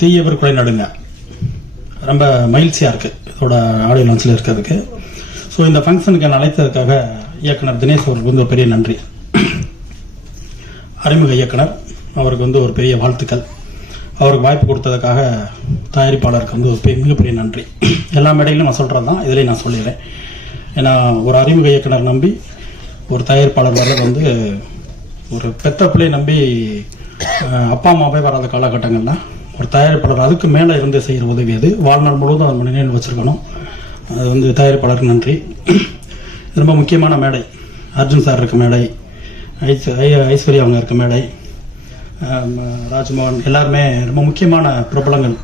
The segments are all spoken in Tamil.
தீயவர் குறை நடுங்க. ரொம்ப மகிழ்ச்சியாக இருக்குது இதோட ஆடியோ லான்ச்சில் இருக்கிறதுக்கு. ஸோ இந்த ஃபங்க்ஷனுக்கு என்னை அழைத்ததுக்காக இயக்குனர் தினேஷ் அவருக்கு வந்து ஒரு பெரிய நன்றி. அறிமுக இயக்குனர். அவருக்கு வந்து ஒரு பெரிய வாழ்த்துக்கள். அவருக்கு வாய்ப்பு கொடுத்ததுக்காக தயாரிப்பாளருக்கு வந்து ஒரு பெரிய மிகப்பெரிய நன்றி. எல்லா மேடையிலும் நான் சொல்கிறது தான் இதுலேயும் நான் சொல்லிடுறேன். ஏன்னா ஒரு அறிமுக இயக்குனர் நம்பி ஒரு தயாரிப்பாளர் வர்றது வந்து ஒரு பெத்த பிள்ளை நம்பி அப்பா அம்மாவே வராத காலகட்டங்கள்லாம் ஒரு தயாரிப்பாளர் அதுக்கு மேலே இருந்து செய்கிற உதவி அது. வாழ்நாள் முழுவதும் அதை நினைவு வச்சுருக்கணும். அது வந்து தயாரிப்பாளருக்கு நன்றி. ரொம்ப முக்கியமான மேடை. அர்ஜுன் சார் இருக்க மேடை. ஐஸ் ஐ- ஐஸ்வர்யா அவங்க இருக்க மேடை. ராஜ்மோகன் எல்லாருமே ரொம்ப முக்கியமான பிரபலங்கள்.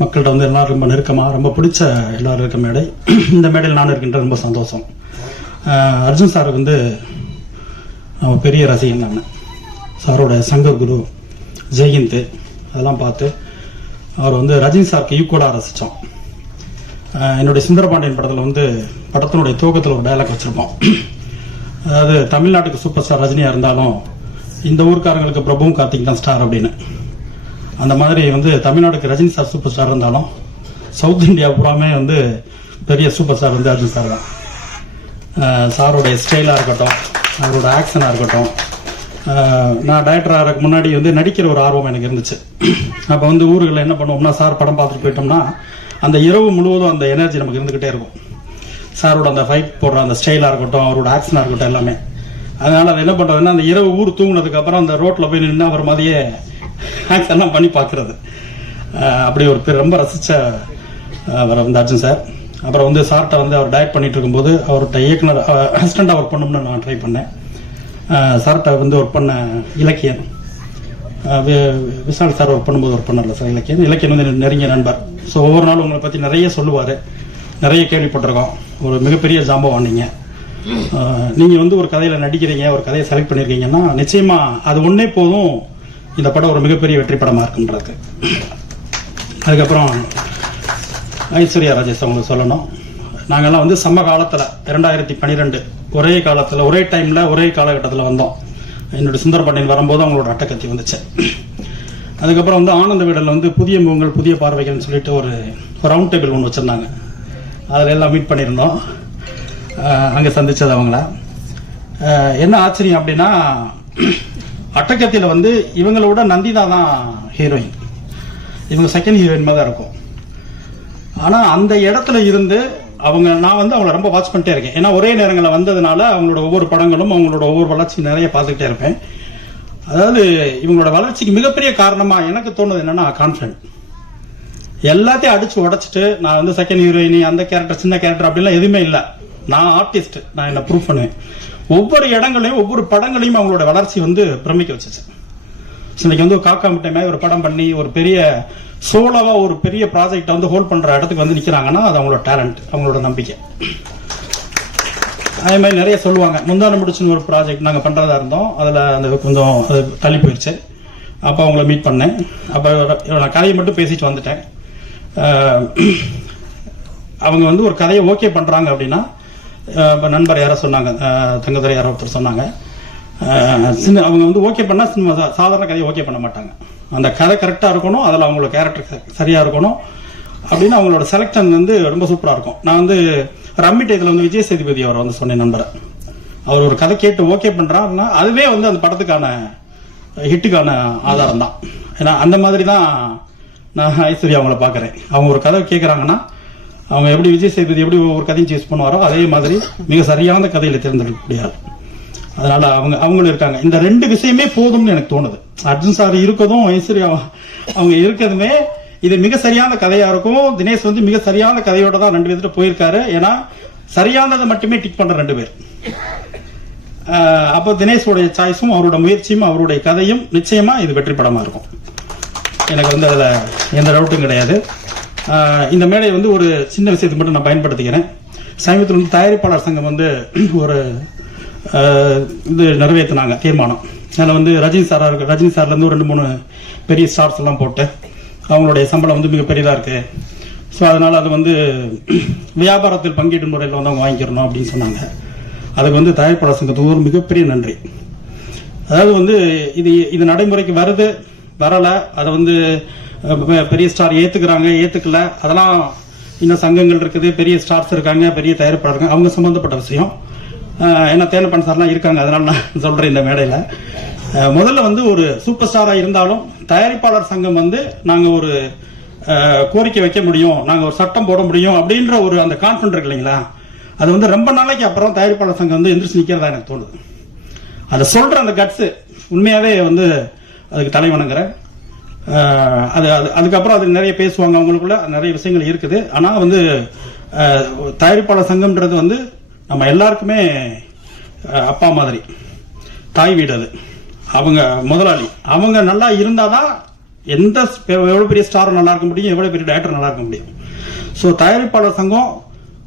மக்கள்கிட்ட வந்து எல்லாரும் ரொம்ப நெருக்கமாக ரொம்ப பிடிச்ச எல்லாரும் இருக்க மேடை. இந்த மேடையில் நான் இருக்கின்ற ரொம்ப சந்தோஷம். அர்ஜுன் சாருக்கு வந்து பெரிய ரசிகன் நான். சாரோட சங்க குரு ஜெயந்த் அதெல்லாம் பார்த்து அவர் வந்து ரஜினி சாருக்கு ஈக்குவலாக ரசித்தோம் என்னுடைய சுந்தரபாண்டியன் படத்தில் வந்து படத்தினுடைய துவக்கத்தில் ஒரு டைலாக் வச்சுருப்போம். அதாவது தமிழ்நாட்டுக்கு சூப்பர் ஸ்டார் ரஜினியாக இருந்தாலும் இந்த ஊர்க்காரங்களுக்கு பிரபுவும் கார்த்திக் தான் ஸ்டார் அப்படின்னு. அந்த மாதிரி வந்து தமிழ்நாட்டுக்கு ரஜினி சார் சூப்பர் ஸ்டார் இருந்தாலும் சவுத் இந்தியா பூராமே வந்து பெரிய சூப்பர் ஸ்டார் வந்து அர்ஜுன் சார் தான். சாரோடைய ஸ்டைலாக இருக்கட்டும் அவரோட ஆக்ஷனாக இருக்கட்டும் நான் டைரக்டர் ஆகிறதுக்கு முன்னாடி வந்து நடிக்கிற ஒரு ஆர்வம் எனக்கு இருந்துச்சு. அப்போ வந்து ஊர்களில் என்ன பண்ணுவோம்னா சார் படம் பார்த்துட்டு போயிட்டோம்னா அந்த இரவு முழுவதும் அந்த எனர்ஜி நமக்கு இருந்துக்கிட்டே இருக்கும். சாரோட அந்த ஃபைட் போடுற அந்த ஸ்டைலாக இருக்கட்டும் அவரோட ஆக்ஷனாக இருக்கட்டும் எல்லாமே. அதனால் அது என்ன பண்ணுறதுன்னா அந்த இரவு ஊர் தூங்கினதுக்கப்புறம் அந்த ரோட்டில் போய் நின்று அவர் மாதிரியே ஆக்ஷன்லாம் பண்ணி பார்க்குறது. அப்படி ஒரு பேர் ரொம்ப ரசித்த அவர் வந்து அர்ஜுன் சார். அப்புறம் வந்து சார்கிட்ட வந்து அவர் டயட் பண்ணிட்டு இருக்கும்போது அவர்கிட்ட இயக்குனர் அசிஸ்டண்டாக ஒர்க் பண்ணணும்னு நான் ட்ரை பண்ணேன். சார்கிட்ட வந்து ஒர்க் பண்ண இலக்கியன். விசால் வி- விஷால் சார் ஒர்க் பண்ணும்போது ஒர்க் பண்ணல சார் இலக்கியன். இலக்கியன் வந்து நெருங்கிய நண்பர். ஸோ ஒவ்வொரு நாளும் உங்களை பற்றி நிறைய சொல்லுவார். நிறைய கேள்விப்பட்டிருக்கோம். ஒரு மிகப்பெரிய ஜாம்பவான் நீங்கள் நீங்கள் வந்து ஒரு கதையில் நடிக்கிறீங்க ஒரு கதையை செலக்ட் பண்ணியிருக்கீங்கன்னா நிச்சயமாக அது ஒன்றே போதும் இந்த படம் ஒரு மிகப்பெரிய வெற்றி படமாக இருக்குன்றது அதுக்கப்புறம் ஐஸ்வர்யா ராஜேஷ் அவங்களுக்கு சொல்லணும். நாங்கள்லாம் வந்து சம காலத்தில் இரண்டாயிரத்தி பன்னிரெண்டு ஒரே காலத்தில் ஒரே டைமில் ஒரே காலகட்டத்தில் வந்தோம். என்னுடைய சுந்தரபாண்டியன் வரும்போது அவங்களோட அட்டக்கத்தி வந்துச்சு. அதுக்கப்புறம் வந்து ஆனந்த வீடலில் வந்து புதிய முகங்கள் புதிய பார்வைகள்னு சொல்லிட்டு ஒரு ரவுண்ட் டேபிள் ஒன்று வச்சுருந்தாங்க. அதில் எல்லாம் மீட் பண்ணியிருந்தோம். அங்கே சந்தித்தது அவங்கள. என்ன ஆச்சரியம் அப்படின்னா அட்டக்கத்தியில் வந்து இவங்களோட நந்திதா தான் ஹீரோயின் இவங்க செகண்ட் ஹீரோயின் மாதிரி தான் இருக்கும். ஆனால் அந்த இடத்துல இருந்து அவங்க நான் வந்து அவங்கள ரொம்ப வாட்ச் பண்ணிட்டே இருக்கேன். ஏன்னா ஒரே நேரங்களில் வந்ததுனால அவங்களோட ஒவ்வொரு படங்களும் அவங்களோட ஒவ்வொரு வளர்ச்சி நிறைய பார்த்துக்கிட்டே இருப்பேன். அதாவது இவங்களோட வளர்ச்சிக்கு மிகப்பெரிய காரணமாக எனக்கு தோணுது என்னன்னா கான்ஃபிடன்ட் எல்லாத்தையும் அடிச்சு உடைச்சிட்டு நான் வந்து செகண்ட் ஹீரோயினி அந்த கேரக்டர் சின்ன கேரக்டர் அப்படிலாம் எதுவுமே இல்லை. நான் ஆர்டிஸ்ட் நான் என்ன ப்ரூவ் பண்ணுவேன். ஒவ்வொரு இடங்களையும் ஒவ்வொரு படங்களையும் அவங்களோட வளர்ச்சி வந்து பிரமிக்க வச்சிச்சு. இன்னைக்கு வந்து காக்கா மிட்டை மாதிரி ஒரு படம் பண்ணி ஒரு பெரிய சோலோவா ஒரு பெரிய ப்ராஜெக்ட் வந்து ஹோல்ட் பண்ற இடத்துக்கு வந்து நிக்கிறாங்கன்னா அது அவங்களோட டேலண்ட் அவங்களோட நம்பிக்கை. அதே மாதிரி நிறைய சொல்லுவாங்க. முந்தான முடிச்சுன்னு ஒரு ப்ராஜெக்ட் நாங்கள் பண்ணுறதா இருந்தோம். அதில் அந்த கொஞ்சம் அது தள்ளி போயிடுச்சு அப்போ அவங்கள மீட் பண்ணேன். அப்போ நான் கதையை மட்டும் பேசிட்டு வந்துட்டேன். அவங்க வந்து ஒரு கதையை ஓகே பண்ணுறாங்க அப்படின்னா இப்போ நண்பர் யாரோ சொன்னாங்க. தங்கதரை தங்கதுரை யாரோ ஒருத்தர் சொன்னாங்க. சின்ன அவங்க வந்து ஓகே பண்ணால் சினிமா சாதாரண கதையை ஓகே பண்ண மாட்டாங்க. அந்த கதை கரெக்டாக இருக்கணும் அதில் அவங்களோட கேரக்டர் சரியாக இருக்கணும் அப்படின்னு அவங்களோட செலக்ஷன் வந்து ரொம்ப சூப்பராக இருக்கும். நான் வந்து ரம்மி டயத்தில் வந்து விஜய் சேதுபதி அவரை வந்து சொன்னேன் நண்பரை. அவர் ஒரு கதை கேட்டு ஓகே பண்ணுறாருன்னா அதுவே வந்து அந்த படத்துக்கான ஹிட்டுக்கான ஆதாரம் தான். ஏன்னா அந்த மாதிரி தான் நான் ஐஸ்வர்யா அவங்கள பார்க்குறேன். அவங்க ஒரு கதை கேட்குறாங்கன்னா அவங்க எப்படி விஜய் சேதுபதி எப்படி ஒவ்வொரு கதையும் சூஸ் பண்ணுவாரோ அதே மாதிரி மிக சரியான கதையில் தேர்ந்தெடுக்கக்கூடிய ஆள். அதனால அவங்க அவங்களும் இருக்காங்க. இந்த ரெண்டு விஷயமே போதும்னு எனக்கு தோணுது. அர்ஜுன் சார் இருக்கதும் ஐஸ்வர்யா அவங்க இருக்கதுமே இது மிக சரியான கதையா இருக்கும். தினேஷ் வந்து மிக சரியான கதையோட தான் ரெண்டு பேர்கிட்ட போயிருக்காரு. ஏன்னா சரியானதை மட்டுமே டிக் பண்ற ரெண்டு பேர். அப்போ தினேஷோடைய சாய்ஸும் அவரோட முயற்சியும் அவருடைய கதையும் நிச்சயமா இது வெற்றி படமா இருக்கும். எனக்கு வந்து அதில் எந்த டவுட்டும் கிடையாது. இந்த மேடை வந்து ஒரு சின்ன விஷயத்துக்கு மட்டும் நான் பயன்படுத்திக்கிறேன். சமீபத்தில் வந்து தயாரிப்பாளர் சங்கம் வந்து ஒரு இது நிறைவேற்றினாங்க தீர்மானம். அதில் வந்து ரஜினி சாரா இருக்கு ரஜினி சார்லேருந்து ரெண்டு மூணு பெரிய ஸ்டார்ஸ் எல்லாம் போட்டு அவங்களுடைய சம்பளம் வந்து மிகப்பெரியதாக இருக்குது இருக்கு. ஸோ அதனால் அது வந்து வியாபாரத்தில் பங்கீட்டு முறையில் வந்து அவங்க வாங்கிக்கிறணும் அப்படின்னு சொன்னாங்க. அதுக்கு வந்து தயாரிப்பாளர் சங்கத்துக்கு ஒரு மிகப்பெரிய நன்றி. அதாவது வந்து இது இது நடைமுறைக்கு வருது வரலை அதை வந்து பெரிய ஸ்டார் ஏற்றுக்கிறாங்க ஏற்றுக்கல அதெல்லாம் இன்னும் சங்கங்கள் இருக்குது பெரிய ஸ்டார்ஸ் இருக்காங்க பெரிய தயாரிப்பாளர் இருக்காங்க அவங்க சம்மந்தப்பட்ட விஷயம். ஏன்னா தேனப்பன் சார்லாம் இருக்காங்க. அதனால நான் சொல்றேன் இந்த மேடையில. முதல்ல வந்து ஒரு சூப்பர் ஸ்டாரா இருந்தாலும் தயாரிப்பாளர் சங்கம் வந்து நாங்க ஒரு கோரிக்கை வைக்க முடியும். நாங்க ஒரு சட்டம் போட முடியும் அப்படின்ற ஒரு அந்த கான்ஃபிடன்ட் இருக்கு இல்லைங்களா? அது வந்து ரொம்ப நாளைக்கு அப்புறம் தயாரிப்பாளர் சங்கம் வந்து எந்திரிச்சு நிக்கிறதா எனக்கு தோணுது. அதை சொல்ற அந்த கட்ஸ் உண்மையாவே வந்து அதுக்கு தலை வணங்குறேன். அது அது அதுக்கப்புறம் அது நிறைய பேசுவாங்க அவங்களுக்குள்ள. நிறைய விஷயங்கள் இருக்குது. ஆனால் வந்து தயாரிப்பாளர் சங்கம்ன்றது வந்து நம்ம எல்லாருக்குமே அப்பா மாதிரி தாய் வீடு அது. அவங்க முதலாளி. அவங்க நல்லா இருந்தால் தான் எந்த எவ்வளோ பெரிய ஸ்டார் நல்லா இருக்க முடியும் எவ்வளோ பெரிய டேரக்டர் நல்லா இருக்க முடியும். ஸோ தயாரிப்பாளர் சங்கம்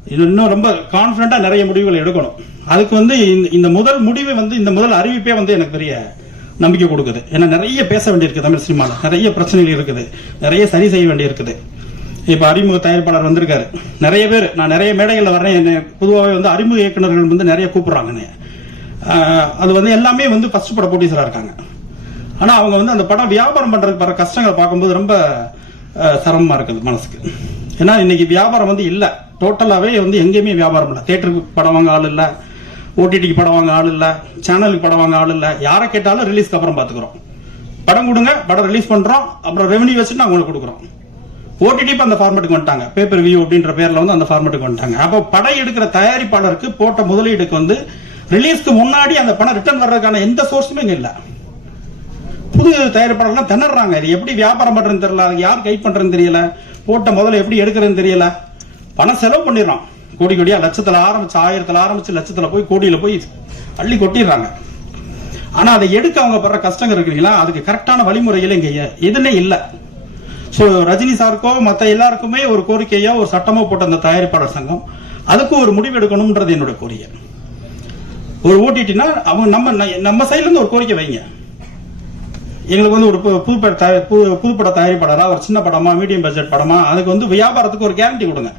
இது இன்னும் ரொம்ப கான்ஃபிடண்ட்டாக நிறைய முடிவுகள் எடுக்கணும். அதுக்கு வந்து இந்த- இந்த முதல் முடிவு வந்து இந்த முதல் அறிவிப்பே வந்து எனக்கு பெரிய நம்பிக்கை கொடுக்குது. ஏன்னா நிறைய பேச வேண்டியிருக்கு தமிழ் சினிமாவில் நிறைய பிரச்சனைகள் இருக்குது. நிறைய சரி செய்ய வேண்டியிருக்குது. இப்ப அறிமுக தயாரிப்பாளர் வந்திருக்காரு. நிறைய பேர் நான் நிறைய மேடைகள்ல வர்றேன் என்னை பொதுவாகவே வந்து அறிமுக இயக்குனர்கள் வந்து நிறைய கூப்பிடுறாங்க அது வந்து எல்லாமே வந்து ஃபர்ஸ்ட் பட போட்டிஸரா இருக்காங்க. ஆனா அவங்க வந்து அந்த படம் வியாபாரம் பண்றதுக்கு வர கஷ்டங்களை பார்க்கும்போது ரொம்ப சிரமமாக சிரமமா இருக்குது மனசுக்கு. ஏன்னா இன்னைக்கு வியாபாரம் வந்து இல்ல. டோட்டலாவே வந்து எங்கேயுமே வியாபாரம் பண்ணல தேட்டருக்கு படம் வாங்க ஆள் இல்ல. ஓடிடிக்கு படம் வாங்க ஆள் இல்ல. சேனலுக்கு படம் வாங்க ஆள் இல்ல. யாரை கேட்டாலும் ரிலீஸ்க்கு அப்புறம் பாத்துக்கிறோம். படம் கொடுங்க படம் ரிலீஸ் பண்றோம். அப்புறம் ரெவன்யூ வச்சுட்டு நாங்க உங்களுக்கு கொடுக்குறோம். ஓடிடி அந்த ஃபார்மேட்டுக்கு வந்துட்டாங்க. பேப்பர் வியூ அப்படின்ற பேர்ல வந்து அந்த ஃபார்மேட்டுக்கு வந்துட்டாங்க. அப்போ படம் எடுக்கிற தயாரிப்பாளருக்கு போட்ட முதலீடுக்கு வந்து ரிலீஸ்க்கு முன்னாடி அந்த பணம் ரிட்டர்ன் வர்றதுக்கான எந்த சோர்ஸுமே இங்கே இல்ல. புது தயாரிப்பாளர்லாம் திணறாங்க. இது எப்படி வியாபாரம் பண்றதுன்னு தெரியல. யார் கைட் பண்றதுன்னு தெரியல. போட்ட முதல்ல எப்படி எடுக்கிறதுன்னு தெரியல. பணம் செலவு பண்ணிடுறோம் கோடி கோடியா லட்சத்துல ஆரம்பிச்சு ஆயிரத்துல ஆரம்பிச்சு லட்சத்துல போய் கோடியில போய் அள்ளி கொட்டிடுறாங்க. ஆனா அதை எடுக்க அவங்க படுற கஷ்டங்கள் இருக்குங்களா அதுக்கு கரெக்டான வழிமுறைகள் இங்க எதுன்னே இல்லை. ஸோ ரஜினி சாருக்கோ மற்ற எல்லாருக்குமே ஒரு கோரிக்கையோ ஒரு சட்டமோ போட்ட அந்த தயாரிப்பாளர் சங்கம். அதுக்கு ஒரு முடிவு எடுக்கணும்ன்றது என்னோட கோரிக்கை. ஒரு ஓட்டிட்டினா அவங்க நம்ம நம்ம சைட்லேருந்து ஒரு கோரிக்கை வைங்க. எங்களுக்கு வந்து ஒரு புதுப்பட பு- புதுப்பட தயாரிப்பாளரா ஒரு சின்ன படமா மீடியம் பட்ஜெட் படமா அதுக்கு வந்து வியாபாரத்துக்கு ஒரு கேரண்டி கொடுங்க.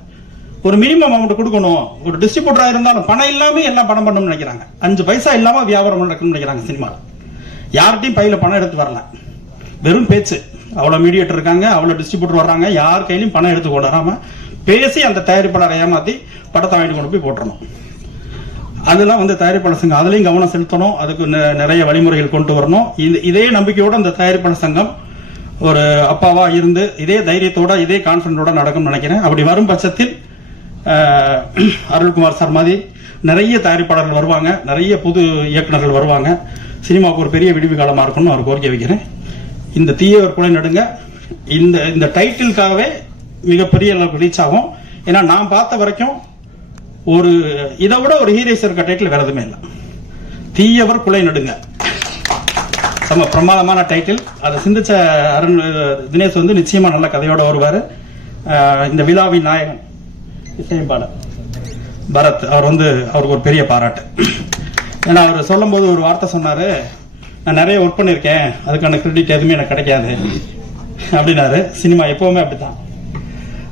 ஒரு மினிமம் அமௌண்ட் கொடுக்கணும். ஒரு டிஸ்ட்ரிபியூட்டராக இருந்தாலும் பணம் இல்லாமல் எல்லாம் பணம் பண்ணணும்னு நினைக்கிறாங்க. அஞ்சு பைசா இல்லாமல் வியாபாரம் நடக்கணும்னு நினைக்கிறாங்க சினிமாவில் யார்கிட்டையும் பையில் பணம் எடுத்து வரல. வெறும் பேச்சு. அவ்வளோ மீடியேட்டர் இருக்காங்க அவ்வளோ டிஸ்ட்ரிபியூட்டர் வர்றாங்க யார் கையிலையும் பணம் எடுத்து கொண்டு வராம பேசி அந்த தயாரிப்பாளரை ஏமாத்தி படத்தை வாங்கிட்டு கொண்டு போய் போட்டுறணும். அதெல்லாம் வந்து தயாரிப்பாளர் சங்கம் அதுலேயும் கவனம் செலுத்தணும் அதுக்கு நெ- நிறைய வழிமுறைகள் கொண்டு வரணும். இது- இதே நம்பிக்கையோடு அந்த தயாரிப்பாளர் சங்கம் ஒரு அப்பாவா இருந்து இதே தைரியத்தோட இதே கான்பிடன்டோட நடக்கும்னு நினைக்கிறேன். அப்படி வரும் பட்சத்தில் அருள்குமார் சார் மாதிரி நிறைய தயாரிப்பாளர்கள் வருவாங்க நிறைய புது இயக்குனர்கள் வருவாங்க. சினிமாவுக்கு ஒரு பெரிய விடுவி காலமாக இருக்கும்னு அவர் கோரிக்கை வைக்கிறேன். இந்த தீயவர் குலை நடுங்க. இந்த இந்த டைட்டிலுக்காகவே மிகப்பெரிய அளவுக்கு ரீச் ஆகும். ஏன்னா நான் பார்த்த வரைக்கும் ஒரு இதை விட ஒரு ஹீரேஸ் இருக்க டைட்டில் வேற எதுவுமே இல்லை. தீயவர் குலை நடுங்க. செம்ம பிரமாதமான டைட்டில் அதை சிந்திச்ச அருண் தினேஷ் வந்து நிச்சயமா நல்ல கதையோடு வருவார். இந்த விழாவின் நாயகன் இசையமைப்பாளர் பரத் அவர் வந்து அவருக்கு ஒரு பெரிய பாராட்டு. ஏன்னா அவர் சொல்லும்போது ஒரு வார்த்தை சொன்னார். நான் நிறைய ஒர்க் பண்ணியிருக்கேன். அதுக்கான கிரெடிட் எதுவுமே எனக்கு கிடைக்காது. அப்படின்னாரு. சினிமா எப்பவுமே அப்படித்தான்.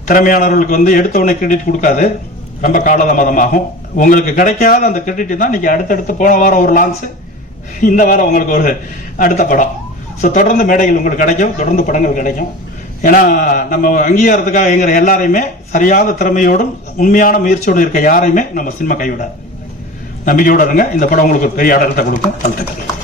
திறமையானவர்களுக்கு வந்து எடுத்த உடனே கிரெடிட் கொடுக்காது. ரொம்ப காலதாமதமாகும். உங்களுக்கு கிடைக்காத அந்த கிரெடிட் தான் இன்னைக்கு அடுத்தடுத்து போன வாரம் ஒரு லான்ஸு இந்த வாரம் உங்களுக்கு ஒரு அடுத்த படம். ஸோ தொடர்ந்து மேடைகள் உங்களுக்கு கிடைக்கும். தொடர்ந்து படங்கள் கிடைக்கும். ஏன்னா நம்ம அங்கீகாரத்துக்காக எங்கிற எல்லாரையுமே சரியான திறமையோடும் உண்மையான முயற்சியோடு இருக்க யாரையுமே நம்ம சினிமா கைவிடாது. நம்பிக்கையோட இருங்க. இந்த படம் உங்களுக்கு பெரிய அடலத்தை கொடுக்கும். வாழ்த்துக்கள்.